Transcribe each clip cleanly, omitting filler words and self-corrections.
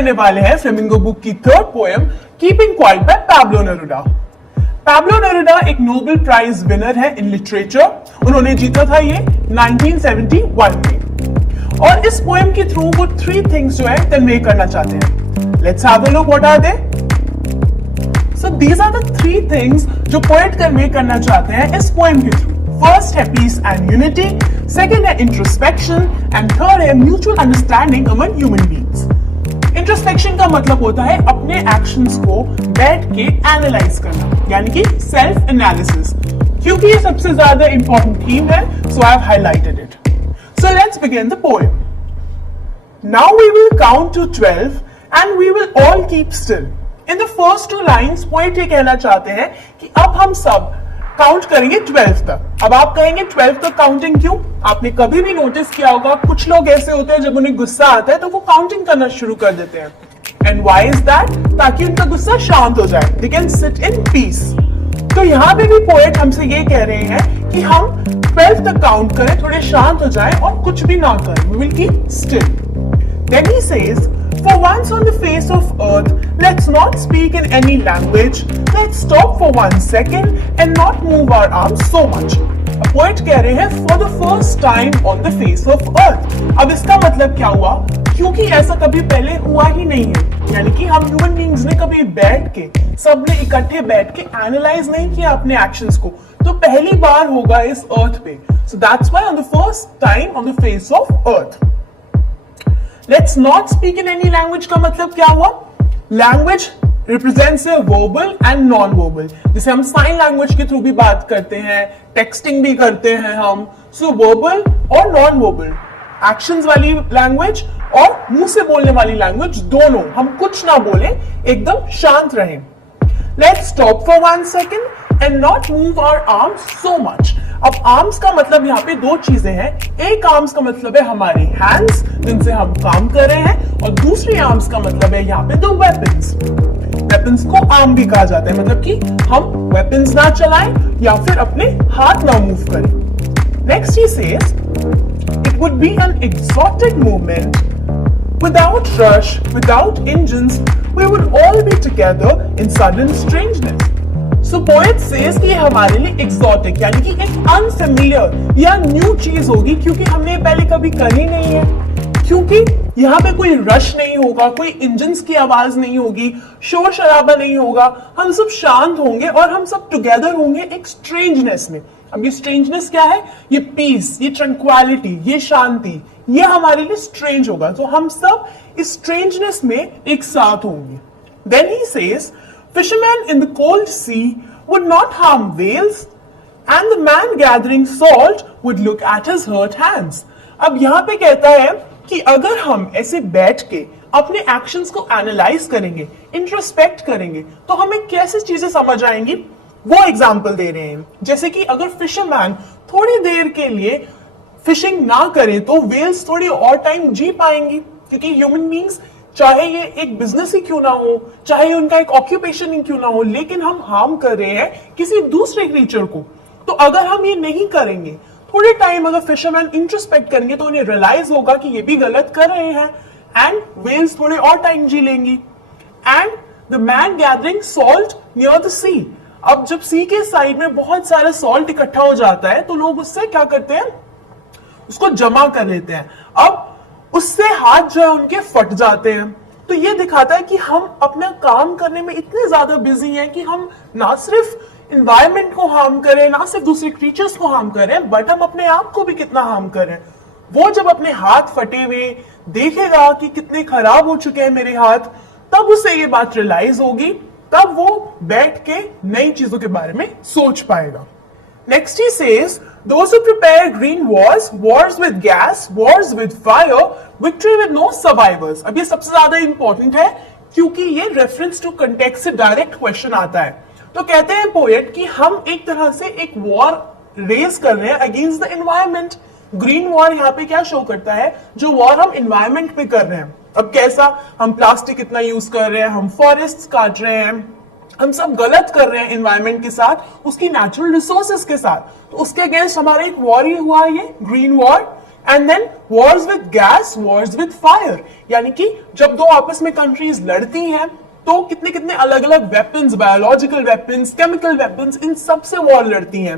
करने वाले हैं फ्लेमिंगो बुक की third poem keeping quiet by Pablo Neruda. Pablo Neruda एक नोबेल प्राइज विनर है इन लिटरेचर। उन्होंने जीता था ये 1971 में। और इस पोएम के थ्रू वो 3 थिंग्स जो है कन्वे करना चाहते हैं। Let's have a look, what are they? So these are the 3 things जो पोएट कन्वे करना चाहते हैं इस पोएम के थ्रू। फर्स्ट है पीस एंड यूनिटी, सेकंड है इंट्रोस्पेक्शन एंड थर्ड है mutual understanding among human beings. Introspection का मतलब होता है अपने एक्शंस को बैठ के एनालाइज करना, यानी कि सेल्फ एनालिसिस। क्योंकि ये सबसे ज्यादा इंपॉर्टेंट थीम है, so I have highlighted it. So let's begin the poem. Now we will count to 12 and we will all keep still. In the first 2 lines poet ये कहना चाहते हैं कि अब हम सब काउंट करेंगे 12 तक। अब आप कहेंगे 12 तक काउंटिंग क्यों? आपने कभी भी नोटिस किया होगा कुछ लोग ऐसे होते हैं जब उन्हें गुस्सा आता है तो वो काउंटिंग करना शुरू कर देते हैं। And why is that? ताकि उनका गुस्सा शांत हो जाए, they can sit in peace. तो यहाँ पे भी पोएट हमसे ये कह रहे हैं कि हम 12 तक काउंट करें, थोड़े शांत हो जाए और कुछ भी ना करें। We will keep still. Then he says, For once on the face of earth, let's not speak in any language. Let's stop for 1 second and not move our arms so much. A poet कह रहे हैं for the first time on the face of earth. अब इसका मतलब क्या हुआ? क्योंकि ऐसा कभी पहले हुआ ही नहीं है, यानी कि हम ह्यूमन बीइंग्स ने कभी बैठ के, सबने इकट्ठे बैठ के एनालाइज नहीं किया अपने एक्शंस को, तो पहली बार होगा इस अर्थ पे। So that's why on the first time on the face of earth. Let's not speak in any language का मतलब क्या हुआ? Language represents a verbal and non-verbal. जैसे हम साइन लैंग्वेज के थ्रू भी बात करते हैं, टेक्सटिंग भी करते हैं हम। So verbal और non-verbal, एक्शंस वाली लैंग्वेज और मुंह से बोलने वाली लैंग्वेज, दोनों हम कुछ ना बोले, एकदम शांत रहें। Let's stop for 1 second and not move our arms so much. अब आर्म्स का मतलब यहाँ पे 2 चीजें हैं। एक आर्म्स का मतलब है हमारे हैंड्स जिनसे हम काम कर रहे हैं, और दूसरी आर्म्स का मतलब है यहाँ पे द वेपन्स। वेपन्स को आर्म भी कहा जाता है, मतलब कि हम वेपन्स ना चलाएं या फिर अपने हाथ ना मूव करें। Next he says, it would be an exotic movement without rush, without engines, we would all be together in sudden strangeness. So poet says कि हमारे लिए exotic यानी कि एक unfamiliar या new चीज होगी, क्योंकि हमने पहले कभी करी नहीं है। क्योंकि यहाँ पे कोई रश नहीं होगा, कोई इंजन्स की आवाज नहीं होगी, शोर शराबा नहीं होगा, हम सब शांत होंगे और हम सब टुगेदर होंगे एक स्ट्रेंजनेस में। अब ये स्ट्रेंजनेस क्या है? ये पीस, ये ट्रंक्वालिटी, ये शांति, ये हमारे लिए स्ट्रेंज होगा। तो हम सब इस स्ट्रेंजनेस में एक साथ होंगे। Then he says, fishermen in the cold sea would not harm whales and the man gathering salt would look at his hurt hands. अब यहाँ पे कहता है कि अगर हम ऐसे बैठ के अपने एक्शंस को एनालाइज करेंगे, इंट्रोस्पेक्ट करेंगे, तो हमें कैसे चीजें समझ आएंगी, वो एग्जाम्पल दे रहे हैं। जैसे कि अगर फिशरमैन थोड़ी देर के लिए फिशिंग ना करें तो वेल्स थोड़ी और टाइम जी पाएंगी, क्योंकि ह्यूमन बीइंग्स चाहे ये एक बिजनेस ही क्यों ना हो, चाहे उनका एक ऑक्यूपेशन ही क्यों ना हो, लेकिन हम हार्म कर रहे हैं किसी दूसरे क्रीचर को। तो अगर हम ये नहीं करेंगे, थोड़े टाइम अगर फिशरमैन इंट्रोस्पेक्ट करेंगे, तो उन्हें रियलाइज होगा कि ये भी गलत कर रहे हैं, एंड वेल्स थोड़े और टाइम जी लेंगी। And the man gathering salt near the sea, अब जब सी के साइड में बहुत सारा सॉल्ट इकट्ठा हो जाता है तो लोग उससे क्या करते हैं, उसको जमा कर लेते हैं। अब उससे हाथ जो है उनके फट जाते हैं। तो ये दिखाता है कि हम अपना काम करने में इतने ज्यादा बिजी हैं कि हम ना सिर्फ एनवायरनमेंट को हार्म करें, ना सिर्फ दूसरे क्रीचर्स को हार्म करें, बट हम अपने आप को भी कितना हार्म करें। वो जब अपने हाथ फटे हुए देखेगा कि कितने खराब हो चुके हैं मेरे हाथ, तब उसे ये बात रियलाइज होगी, तब वो बैठ के नई चीजों के बारे में सोच पाएगा। Next he says, those who prepare green wars, wars with gas, wars with fire, victory with no survivors. अब ये सबसे ज्यादा इंपॉर्टेंट है, क्योंकि ये रेफरेंस टू कंटेक्स्ट से डायरेक्ट क्वेश्चन आता है। तो कहते हैं पोएट कि हम एक तरह से एक वॉर रेज कर रहे हैं against the environment. Green war यहाँ पे क्या शो करता है, जो वॉर हम एनवायरमेंट पे कर रहे हैं। अब कैसा, हम प्लास्टिक इतना यूज कर रहे हैं, हम फॉरेस्ट काट रहे हैं, हम सब गलत कर रहे हैं एनवायरमेंट के साथ, उसकी नेचुरल रिसोर्सेज के साथ। तो उसके अगेंस्ट हमारा एक वॉर ही हुआ, ये green war, and then wars with gas, wars with fire, यानी कि जब दो आपस में कंट्रीज लड़ती हैं तो कितने कितने अलग अलग weapons, biological weapons, chemical weapons, इन सब से वॉर लड़ती हैं।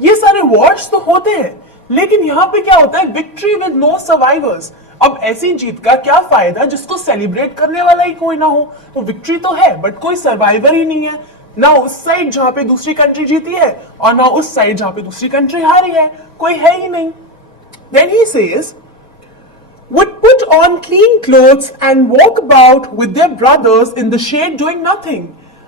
ये सारे वॉर्स तो होते हैं, लेकिन यहां पे क्या होता है, विक्ट्री विद नो सर्वाइवर्स। अब ऐसी जीत का क्या फायदा जिसको सेलिब्रेट करने वाला ही कोई ना हो। तो विक्ट्री तो है बट कोई सर्वाइवर ही नहीं है, ना उस साइड जहां पे दूसरी कंट्री जीती है और ना उस साइड जहां पे दूसरी कंट्री हारी है, कोई है ही नहीं। Then he says, would put on clean clothes and walk about with their brothers in the shade doing nothing.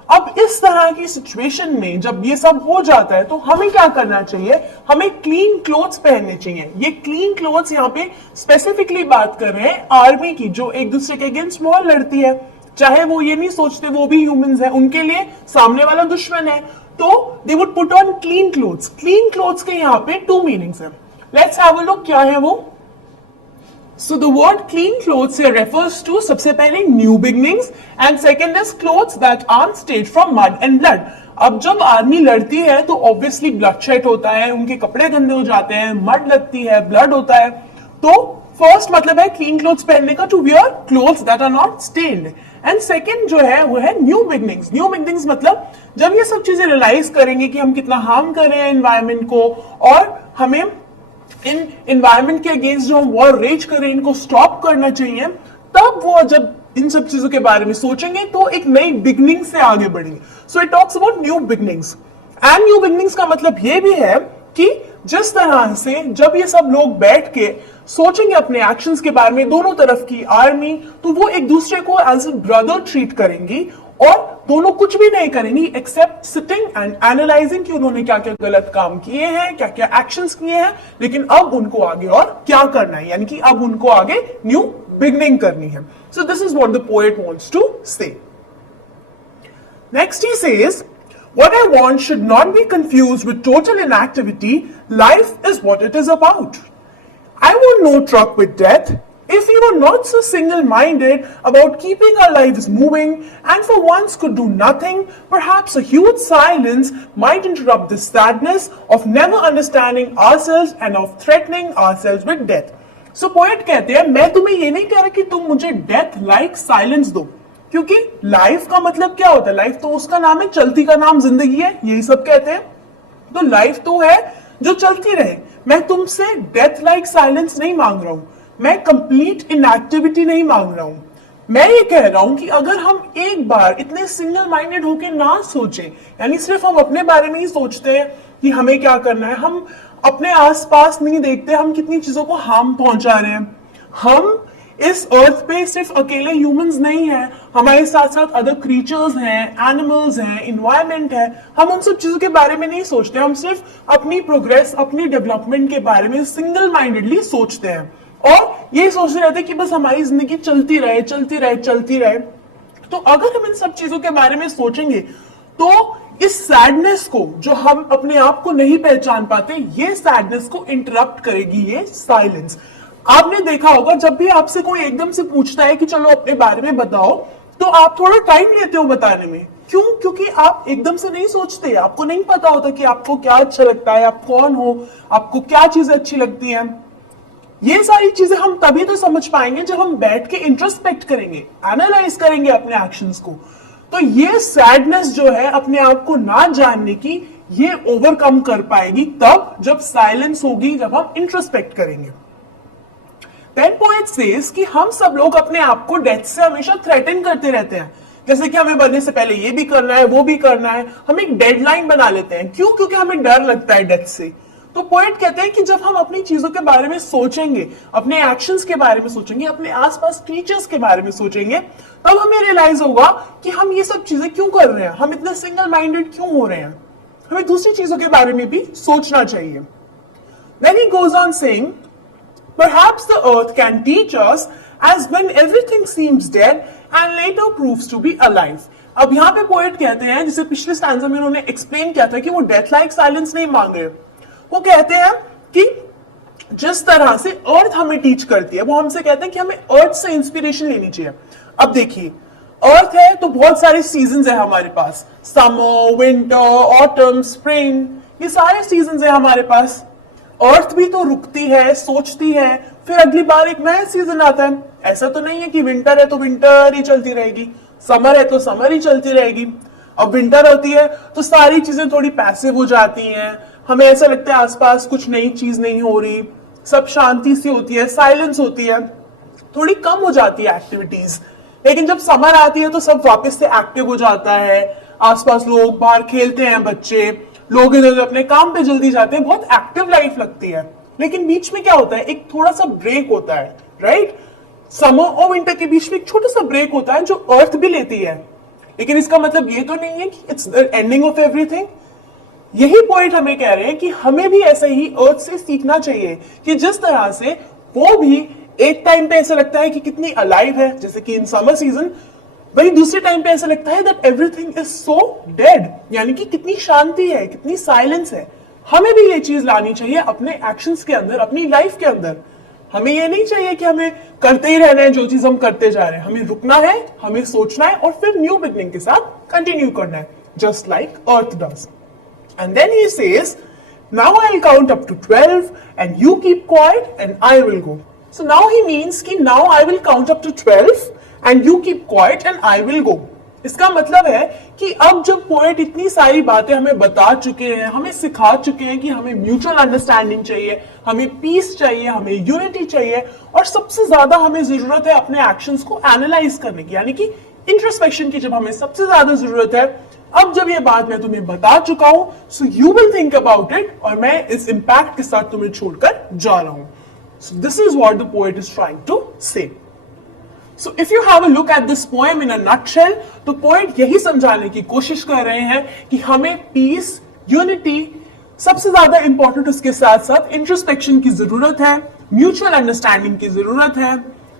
अब इस तरह की सिचुएशन में जब ये सब हो जाता है तो हमें क्या करना चाहिए, हमें क्लीन क्लोथ्स पहनने चाहिए। ये क्लीन क्लोथ्स यहाँ पे स्पेसिफिकली बात कर रहे हैं आर्मी की, जो एक दूसरे के अगेंस्ट वॉर लड़ती है, चाहे वो ये नहीं सोचते वो भी ह्यूमंस है, उनके लिए सामने वाला दुश्मन है, तो they would put on clean clothes. Clean clothes के यहाँ पे 2 मीनिंग्स है। Let's have a look, क्या है वो। So the word clean clothes here refers to सबसे पहले new beginnings and second is clothes that aren't stained from mud and blood. अब जब आर्मी लड़ती है तो obviously bloodshed होता है, उनके कपड़े गंदे हो जाते हैं, मड लगती है, ब्लड होता है। तो फर्स्ट मतलब है क्लीन क्लोथ्स पहनने का, to wear clothes that are not stained, and second जो है वो है न्यू बिगनिंग्स। न्यू बिगनिंग्स मतलब जब ये सब चीजें रियलाइज करेंगे कि हम कितना हार्म कर रहे हैं एनवायरमेंट को और हमें इन एनवायरमेंट के अगेंस्ट जो हम वॉर रेज कर रहे हैं इनको स्टॉप करना चाहिए, तब वो जब इन सब चीजों के बारे में सोचेंगे तो एक नई बिगनिंग से आगे बढ़ेंगे। So it talks about new beginnings. And new beginnings का मतलब ये भी है कि जिस तरह से जब ये सब लोग बैठ के सोचेंगे अपने एक्शंस के बारे में, दोनों तरफ की आर्मी, तो वो एक दूसरे को एज ए ब्रदर ट्रीट करेंगी और दोनों कुछ भी नहीं करेंगी एक्सेप्ट सिटिंग एंड एनालाइजिंग कि उन्होंने क्या क्या गलत काम किए हैं, क्या क्या एक्शंस किए हैं, लेकिन अब उनको आगे और क्या करना है, यानी कि अब उनको आगे न्यू बिगनिंग करनी है। So this is what the poet wants to say. Next he says, what I want should not be confused with total inactivity. Life is what it is about. I want no truck with death. If we were not so single-minded about keeping our lives moving and for once could do nothing, perhaps a huge silence might interrupt the sadness of never understanding ourselves and of threatening ourselves with death. So poet कहते हैं, मैं तुम्हें ये नहीं कह रहा कि तुम मुझे death like silence दो, क्योंकि लाइफ का मतलब क्या होता है, लाइफ तो उसका नाम है, चलती का नाम जिंदगी है, यही सब कहते हैं। तो लाइफ तो है जो चलती रहे। मैं तुमसे डेथ लाइक साइलेंस नहीं मांग रहा हूं, मैं कंप्लीट इनएक्टिविटी नहीं मांग रहा हूं। मैं ये कह रहा हूं कि अगर हम एक बार इतने सिंगल माइंडेड होके ना सोचें, यानी सिर्फ हम अपने बारे में ही सोचते हैं कि हमें क्या करना है, हम अपने आसपास नहीं देखते हम कितनी चीजों को हार्म पहुंचा रहे हैं। हम इस अर्थ पे सिर्फ अकेले ह्यूमंस नहीं हैं, हमारे साथ साथ अदर क्रीचर्स हैं, एनिमल्स हैं, इन्वायरमेंट है। हम उन सब चीजों के बारे में नहीं सोचते, हम सिर्फ अपनी प्रोग्रेस, अपनी डेवलपमेंट के बारे में सिंगल माइंडेडली सोचते हैं और ये सोचते रहते हैं कि बस हमारी जिंदगी चलती रहे, चलती रहे, चलती रहे। तो अगर हम इन सब चीजों के बारे में सोचेंगे तो इस सैडनेस को, जो हम अपने आप को नहीं पहचान पाते, ये सैडनेस को इंटरप्ट करेगी ये साइलेंस। आपने देखा होगा जब भी आपसे कोई एकदम से पूछता है कि चलो अपने बारे में बताओ, तो आप थोड़ा टाइम लेते हो बताने में। क्यों? क्योंकि आप एकदम से नहीं सोचते, आपको नहीं पता होता कि आपको क्या अच्छा लगता है, आप कौन हो, आपको क्या चीजें अच्छी लगती हैं। ये सारी चीजें हम तभी तो समझ पाएंगे जब हम बैठ के इंट्रोस्पेक्ट करेंगे, एनालाइज करेंगे अपने एक्शंस को। तो ये सैडनेस जो है अपने आप को ना जानने की, ये ओवरकम कर पाएगी तब जब साइलेंस होगी, जब हम इंट्रोस्पेक्ट करेंगे। Then poet says कि हम सब लोग अपने आप को डेथ से हमेशा थ्रेटन करते रहते हैं, जैसे कि हमें मरने से पहले ये भी करना है, वो भी करना है। हम एक डेडलाइन बना लेते हैं। क्यों? क्योंकि हमें डर लगता है डेथ से। तो पोएट कहते हैं कि जब हम अपनी चीजों के बारे में सोचेंगे, अपने एक्शंस के बारे में सोचेंगे, अपने आसपास क्रीचर्स के बारे में सोचेंगे, तब हमें रियलाइज होगा कि हम ये सब चीजें क्यों कर रहे हैं, हम इतने सिंगल माइंडेड क्यों हो रहे हैं। हमें दूसरी चीजों के बारे में भी सोचना चाहिए। Then he goes on saying, perhaps the earth can teach us as when everything seems dead and later proves to be alive. अब यहाँ पे पोएट कहते हैं, जिसे पिछले स्टैंजा में उन्होंने एक्सप्लेन किया था कि वो डेथ लाइक साइलेंस नहीं मांग रहे। वो कहते हैं कि जिस तरह से अर्थ हमें टीच करती है, वो हमसे कहते हैं कि हमें अर्थ से इंस्पिरेशन लेनी चाहिए। अब देखिए, अर्थ है तो बहुत सारे सीजन्स है हमारे पास, समर, विंटर, ऑटम, स्प्रिंग, ये सारे सीजन्स है हमारे पास। अर्थ भी तो रुकती है, सोचती है, फिर अगली बार एक नया सीजन आता है। ऐसा तो नहीं है कि विंटर है तो विंटर ही चलती रहेगी, समर है तो समर ही चलती रहेगी। अब विंटर होती है तो सारी चीजें थोड़ी पैसिव हो जाती हैं, हमें ऐसा लगता है आसपास कुछ नई चीज नहीं हो रही, सब शांति सी होती है, साइलेंस होती है, थोड़ी कम हो जाती है एक्टिविटीज। लेकिन जब समर आती है तो सब वापस से एक्टिव हो जाता है, आसपास लोग बाहर खेलते हैं, बच्चे लोग इधर अपने काम पे जल्दी जाते हैं, बहुत एक्टिव लाइफ लगती है। लेकिन बीच में क्या होता है, एक थोड़ा सा ब्रेक होता है, राइट? समर और विंटर के बीच में एक छोटा सा ब्रेक होता है जो अर्थ भी लेती है। लेकिन इसका मतलब ये तो नहीं है कि it's the ending of everything. यही पॉइंट हमें कह रहे हैं कि हमें भी ऐसे ही अर्थ से सीखना चाहिए कि जिस तरह से वो भी एक टाइम पे ऐसा लगता है कि कितनी अलाइव है, जैसे कि इन समर सीजन, वही दूसरे टाइम पे ऐसा लगता है that everything is so dead, यानी कि कितनी शांति है, कितनी साइलेंस है। हमें भी ये चीज लानी चाहिए अपने एक्शंस के अंदर, अपनी लाइफ के अंदर। हमें ये नहीं चाहिए कि हमें करते ही रहना है जो चीज हम करते जा रहे हैं, हमें रुकना है, हमें सोचना है और फिर न्यू बिगनिंग के साथ कंटिन्यू करना है, just like earth does. And then he says, now I will count up to 12 and you keep quiet and I will go. So now he means कि now I will count up to 12 and you keep quiet and I will go. इसका मतलब है कि अब जब poet इतनी सारी बातें हमें बता चुके हैं, हमें सिखा चुके हैं कि हमें म्यूचुअल अंडरस्टैंडिंग चाहिए, हमें पीस चाहिए, हमें यूनिटी चाहिए, और सबसे ज्यादा हमें जरूरत है अपने एक्शंस को एनालाइज करने की, यानी कि इंट्रोस्पेक्शन की जब हमें सबसे ज्यादा जरूरत है। अब जब ये बात मैं तुम्हें बता चुका हूं, so you will think about it, और मैं इस इंपैक्ट के साथ तुम्हें छोड़कर जा रहा हूं। So this is what the poet is trying to say. So if you have a look at this poem in a nutshell, तो पोएट यही समझाने की कोशिश कर रहे हैं कि हमें पीस, यूनिटी, सबसे ज्यादा इंपॉर्टेंट उसके साथ साथ इंट्रोस्पेक्शन की जरूरत है, म्यूचुअल अंडरस्टैंडिंग की जरूरत है।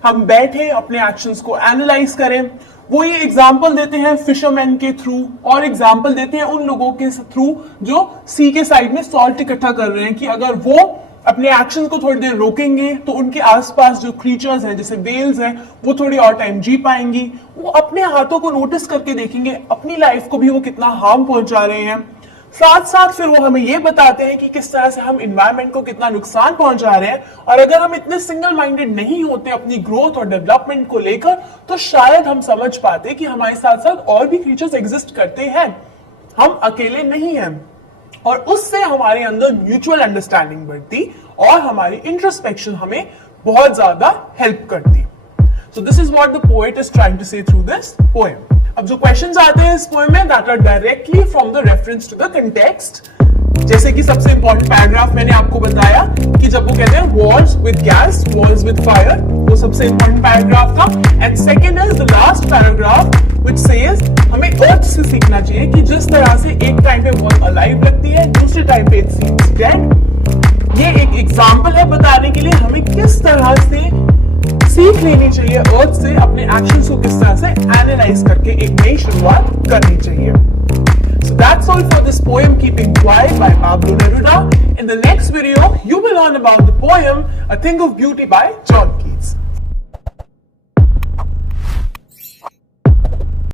हम बैठे अपने एक्शंस को एनालाइज करें। वो ये एग्जाम्पल देते हैं फिशरमैन के थ्रू, और एग्जाम्पल देते हैं उन लोगों के थ्रू जो सी के साइड में सॉल्ट इकट्ठा कर रहे हैं, कि अगर वो अपने एक्शन को थोड़ी देर रोकेंगे तो उनके आसपास जो क्रीचर्स हैं, जैसे वेल्स हैं, वो थोड़ी और टाइम जी पाएंगी। वो अपने हाथों को नोटिस करके देखेंगे, अपनी लाइफ को भी वो कितना हार्म पहुंचा रहे हैं। साथ साथ फिर वो हमें ये बताते हैं कि किस तरह से हम इन्वायरमेंट को कितना नुकसान पहुंचा रहे हैं। और अगर हम इतने सिंगल माइंडेड नहीं होते अपनी ग्रोथ और डेवलपमेंट को लेकर, तो शायद हम समझ पाते कि हमारे साथ साथ और भी क्रीचर्स एग्जिस्ट करते हैं, हम अकेले नहीं हैं। और उससे हमारे अंदर म्यूचुअल अंडरस्टैंडिंग बढ़ती और हमारी इंट्रोस्पेक्शन हमें बहुत ज्यादा हेल्प करती। So this is what the poet is trying to say through this poem. अब जो क्वेश्चंस आते हैं इस पोएम में, that are directly from the reference to the context. जैसे कि सबसे इंपॉर्टेंट पैराग्राफ मैंने आपको बताया कि जब वो कहते हैं Wars with gas, wars with fire, वो सबसे इंपॉर्टेंट पैराग्राफ था। And second is the last paragraph which says हमें अर्थ से सीखना चाहिए कि जिस तरह से एक टाइम पे बहुत अलाइव लगती है, दूसरे टाइम पे इट सीम्स डेड। ये एक एग्जांपल है बताने के लिए हमें किस तरह से सीख लेनी चाहिए अर्थ से, अपने एक्शंस को किस तरह से एनालाइज करके एक नई शुरुआत करनी चाहिए। So that's all for this poem Keeping Quiet by Pablo Neruda. In the next video, you will learn about the poem A Thing of Beauty by John Keats.